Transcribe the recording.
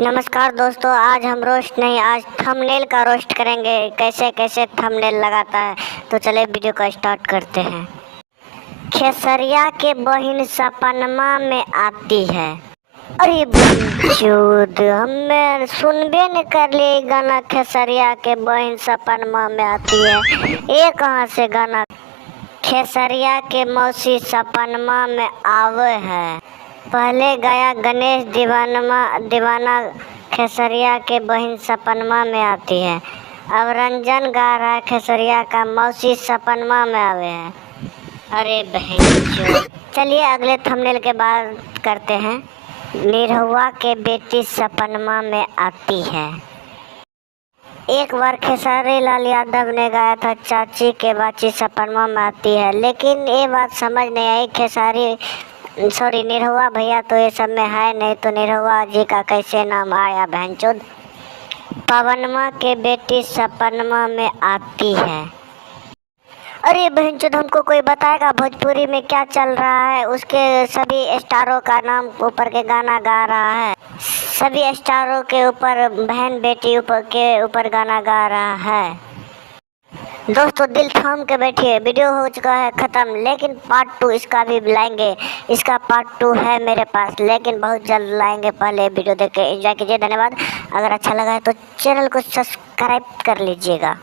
नमस्कार दोस्तों, आज हम रोस्ट नहीं, आज थंबनेल का रोस्ट करेंगे। कैसे कैसे थंबनेल लगाता है, तो चले वीडियो का स्टार्ट करते हैं। खेसरिया के बहिन सपनमा में आती है। अरे बंचूद, हमें सुनबे न कर लिए गाना। खेसरिया के बहिन सपनमा में आती है, ये कहाँ से गाना? खेसरिया के मौसी सपनमा में आवे है। पहले गाया गणेश दीवाना खेसरिया के बहिन सपनमा में आती है। अब रंजन गा रहा है खेसरिया का मौसी सपनमा में आवे है। अरे बहन, चलिए अगले थंबनेल के बाद करते हैं। निरहुआ के बेटी सपनमा में आती है। एक बार खेसारी लाल यादव ने गाया था चाची के बाची सपनमा में आती है, लेकिन ये बात समझ नहीं आई। निरहुआ भैया तो ये सब में है नहीं, तो निरहुआ जी का कैसे नाम आया बहनचोद? पवनमा के बेटी सपनमा में आती है। अरे बहनचोद, हमको कोई बताएगा भोजपुरी में क्या चल रहा है? उसके सभी स्टारों का नाम ऊपर के गाना गा रहा है। सभी स्टारों के ऊपर बहन बेटी के ऊपर गाना गा रहा है। दोस्तों दिल थाम के बैठिए, वीडियो हो चुका है ख़त्म, लेकिन पार्ट 2 इसका भी लाएंगे। इसका पार्ट 2 है मेरे पास, लेकिन बहुत जल्द लाएंगे। पहले वीडियो देख के एंजॉय कीजिए। धन्यवाद। अगर अच्छा लगा है तो चैनल को सब्सक्राइब कर लीजिएगा।